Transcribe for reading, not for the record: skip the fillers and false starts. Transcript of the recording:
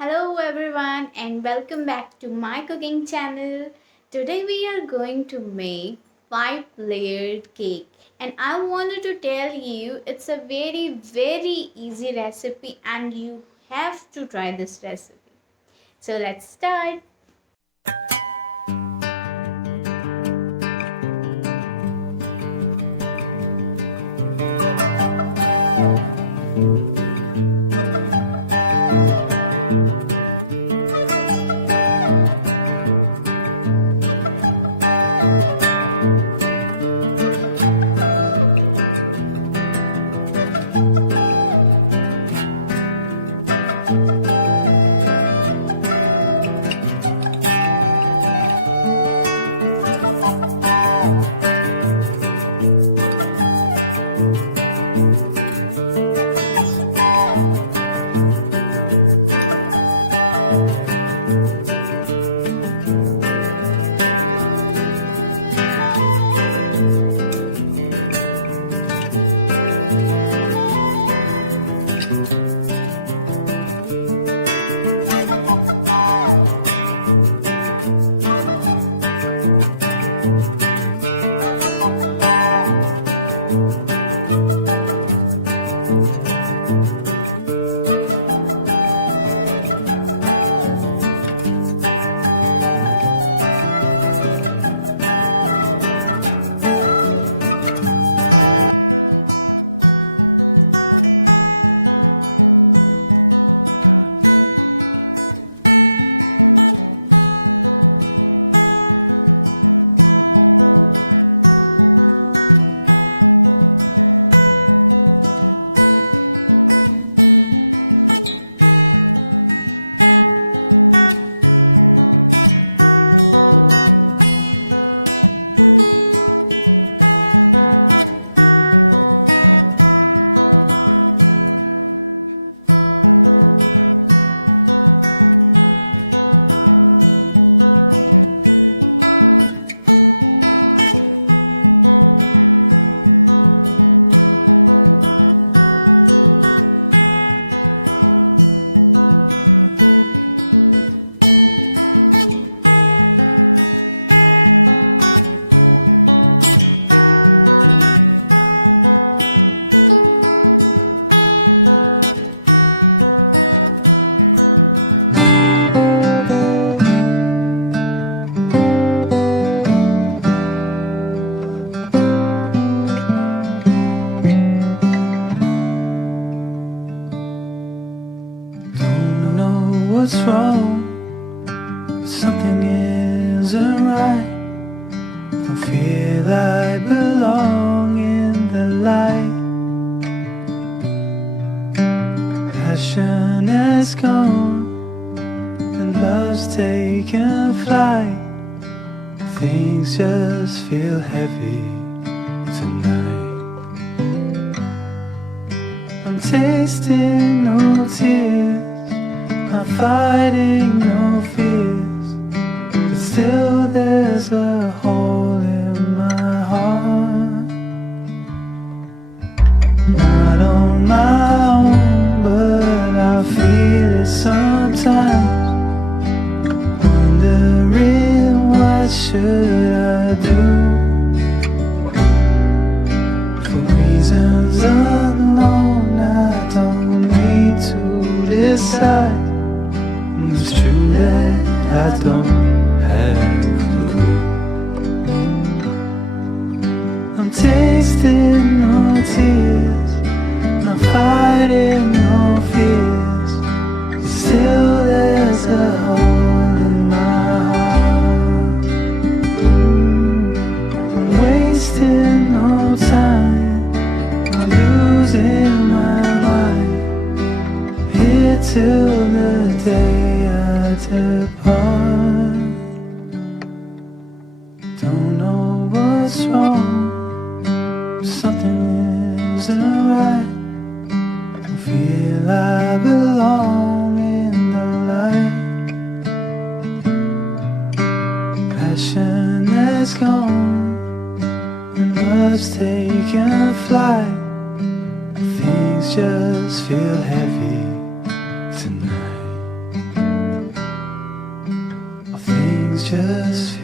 Hello everyone and welcome back to my cooking channel. Today we are going to make 5 layered cake and I wanted to tell you it's a very easy recipe and you have to try this recipe. So let's start. Don't know what's wrong, something isn't right. Don't feel I belong in the light. Passion has gone and love's taken flight. Things just feel heavy tonight. I'm tasting no tears, I'm fighting no fears, but still there's a hole in my heart. Not on my own, but I feel it sometimes. Wondering what should I do? For reasons unknown, I don't need to decide. It's true that I don't have a clue. I'm tasting no tears, I'm fighting no fears, still there's a hole in my heart. I'm wasting no time, I'm losing my mind, here till the day I depart. Don't know what's wrong, something isn't right. I feel I belong in the light. Passion has gone and love's taken flight. Things just feel heavy tonight. just